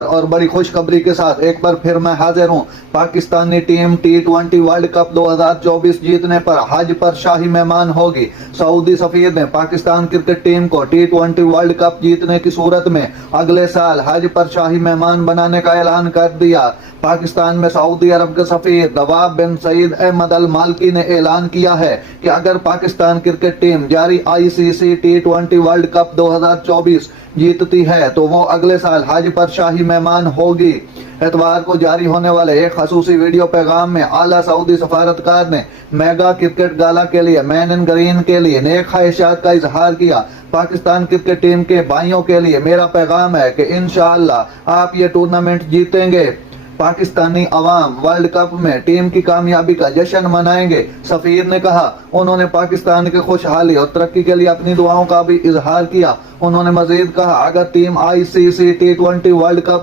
اور بڑی خوشخبری کے ساتھ ایک بار پھر میں حاضر ہوں۔ Pakistani team T20 world cup 2024 جیتنے پر حج پر شاہی مہمان ہوگی۔ سعودی سفیر نے پاکستان کرکٹ ٹیم کو T20 ورلڈ کپ جیتنے کی صورت میں اگلے سال حج پر شاہی مہمان بنانے کا اعلان کر دیا۔ پاکستان میں سعودی عرب کے سفیر دواب بن سعید احمد المالکی نے اعلان کیا ہے کہ اگر پاکستان کرکٹ ٹیم جاری ICC T20 ورلڈ کپ 2024 جیتتی ہے تو وہ اگلے سال حج پر شاہی مہمان ہوگی۔ اتوار کو جاری ہونے والے ایک خصوصی ویڈیو پیغام میں اعلیٰ سعودی سفارتکار نے میگا کرکٹ گالا کے لیے مین ان گرین کے لیے نیک خواہشات کا اظہار کیا۔ پاکستان کرکٹ ٹیم کے بھائیوں کے لیے میرا پیغام ہے کہ انشاءاللہ آپ یہ ٹورنامنٹ جیتیں گے۔ پاکستانی عوام ورلڈ کپ میں ٹیم کی کامیابی کا جشن منائیں گے، سفیر نے کہا۔ انہوں نے پاکستان کے خوشحالی اور ترقی کے لیے اپنی دعاؤں کا بھی اظہار کیا۔ انہوں نے مزید کہا اگر team ICC T20 world cup